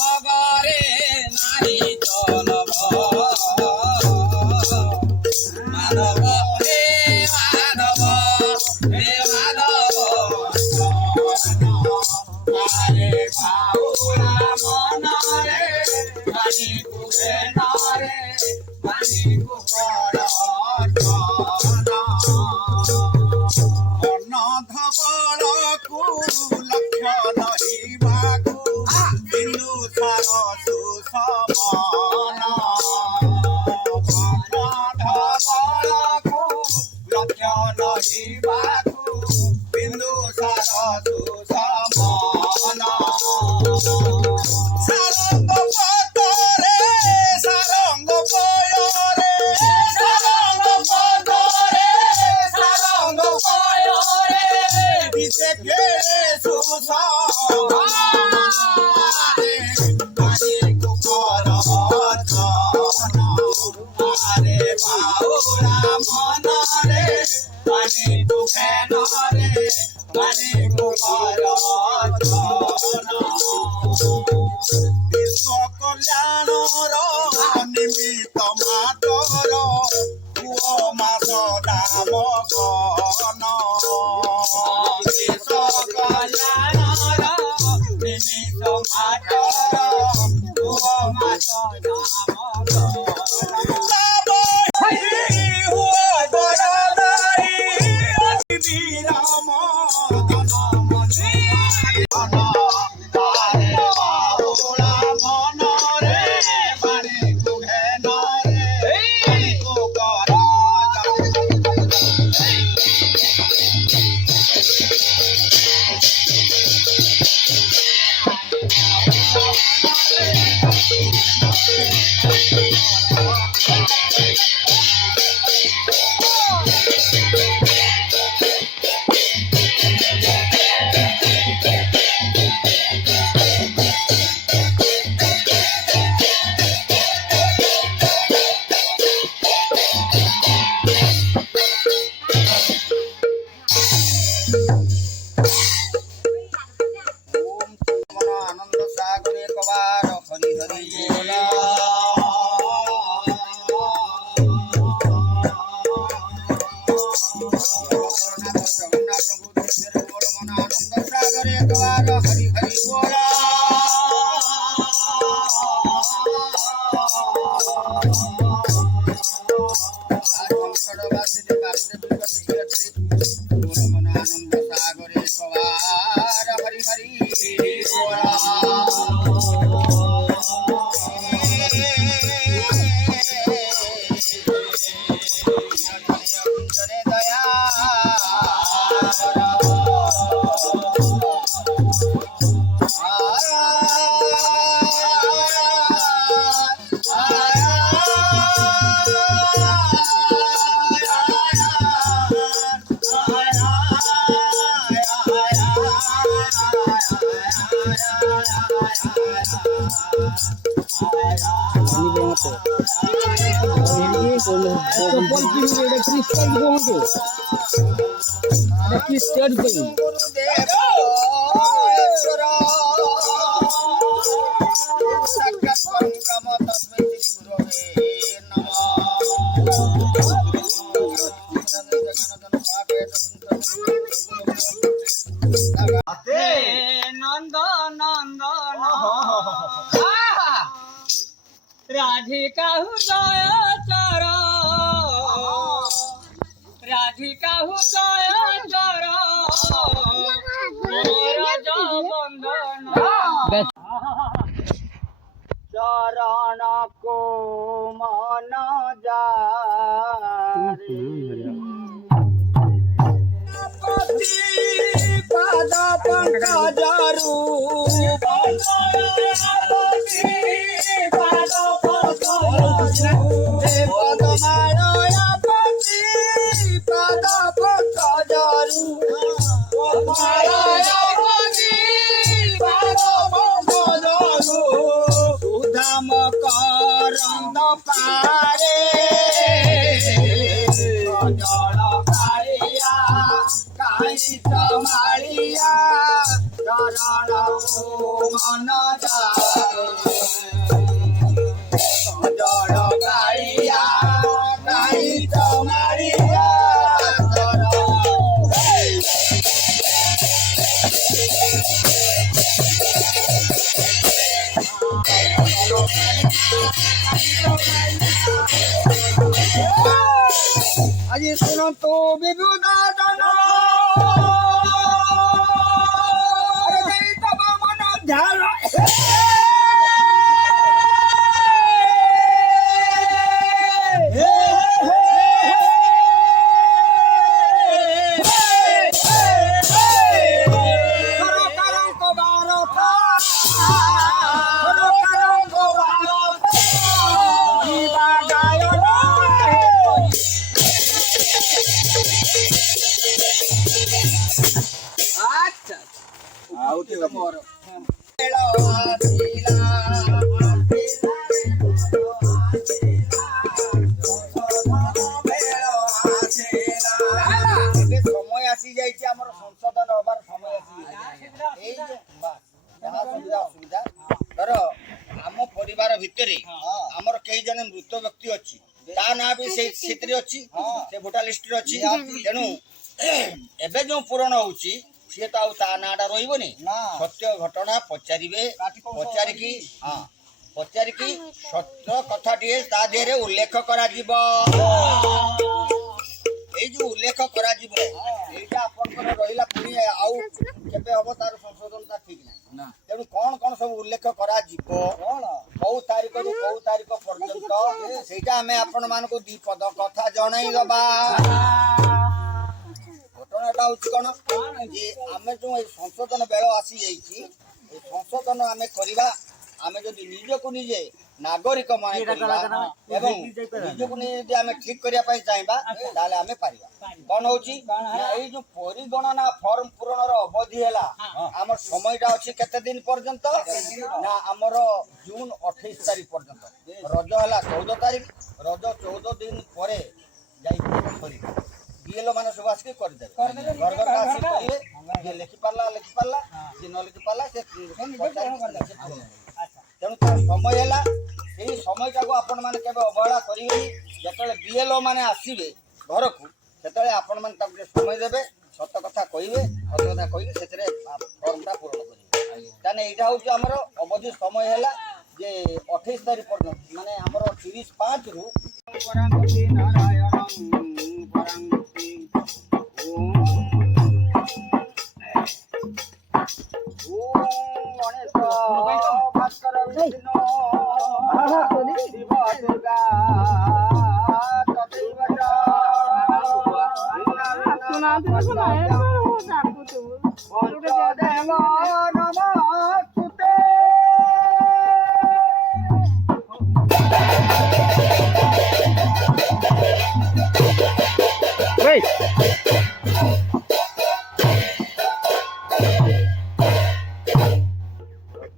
ভগরে নাহি চলব মাধব হে মাধব হে মাধব আরে বাউলা মনরে পানি কুবে নরে পানি কুবর ধবলকু লক্ষ্য নহিবাকু বিন্দু সার সুসমান ধবলকু লক্ষ্য নহিবাকু বিন্দু সার সুসমান সারঙ্গ পতরে সারঙ্গ পয়রে সারঙ্গ পতরে সারঙ্গ পয়রে দিতে গেলে সুসমানে পানি কুকর আরে বাউলা মনরে পানি কুবে নরে পানি কুকর বিশ্ব কল্যাণর নিমিত্ত মাতর পুଅ মাস দাম গণ বিশ্ব কল্যাণর নিমিত্ত মাতর পুଅ মাস দাম আনন্দ সাগরে কবার হরি হরি বলা জগন্নাথ বল মন আনন্দ সাগরে কবার হরি হরি বলা সংকটবাসিনী বাসুদেব বল মন আনন্দ সাগরে কবার হরি হরি বলা দয়া নন্দ নন্দ রাধিকা হৃদয় চর রাধিকা হৃদয় চর বন্ধন চরণ কো মন পাদ পঙ্কজরু পাদ পঙ্কজরু সুধাম করন্দ পারে জল পারিয়া কাই মারিয়া চরণ मन जड़ कालिया काई तुम्हारिया आज सुनो तो विभुदा जानो अरे तब मन ध्यान समय आसी जाइए संशोधन हबार समय असुविधा धर आम परिवार भितर आमर कई जन मृत व्यक्ति अच्छी ता ना भी से अच्छी से भोटर लिस्ट अच्छी तेणु एबे जो पूरण होची सी तो आउ ता नाटा रही सत्य घटना पचारे पचारिकी हाँ पचारिकी सत्य कथाटी ता देहरे उल्लेख करा जो उल्लेख करा रहा पुणी आउ केबे हम तार संशोधन ठीक ना तेणु कौन कौन सब उल्लेख करा कौ तारीख रु कौ तारीख पर्यंत सेटा आमे आपण मानकु दी पद कथा जणाई दबा घटनाटा हूँ कौन जे आमे जो संशोधन बेल आसी जाइए संशोधन आमे करिबा आमे जदि निजको निजे नागरिक माने एवं निजको निजे आमे ठीक करिया पई चाहिबा ताले आमे पारिबा कोन होची एई जो परिगणना फॉर्म पूरणर अवधि हैला हमर समयटा अछि केते दिन पर्यंत ना हमर जून 28 तारिख पर्यंत रज हैला 14 तारिख रज 14 दिन परे जाई करिबा बीएलओ माने सब आसके कर दे घर घर आसी करिवे जे लिखि पाला जे न लिखि पाला से तेणु तार समय है यही समय को आपण मैंने केवे अवहेला करेंगे जो बीएलओ मैंने आसवे घर को से आपण मैंने समय देवे सत कथा कहे सत कथा कही से फर्मटा पूरण करेंगे ताने यहाँ हूँ आमर अवधि समय है जे 28 तारीख पर्यटन माने आमर 30/5 रु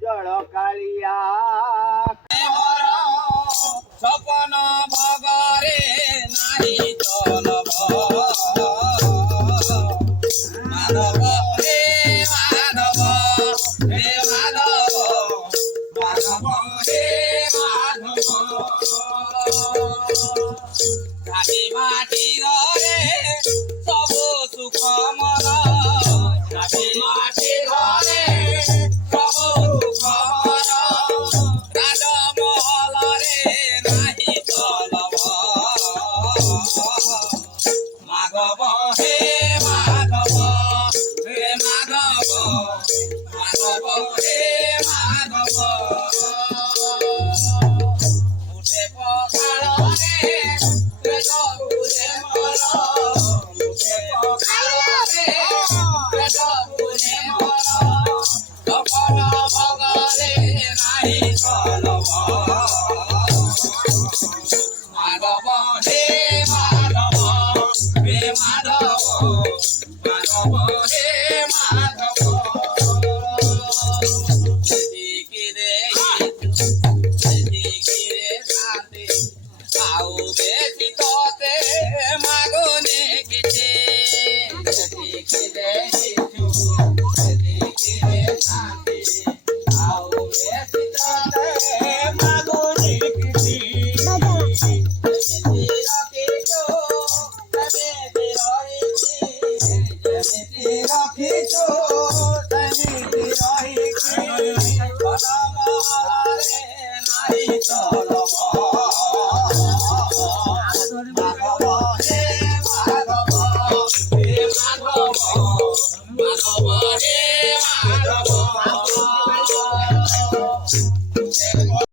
जड़ कालिया सपन भगरे नाही चलब माधव हे माधव हे माधव माधव हे माधव घाटी माटी घरे सब सुख मन घाटी माटी घरे सब सुख मन राजमहल रे नाही चलब माधव हे माधव हे माधव माधव हे माधव उठे पखाल रे पेट पुरे मर उठे पखाल रे पेट पुरे मर सपन भगरे नाही चल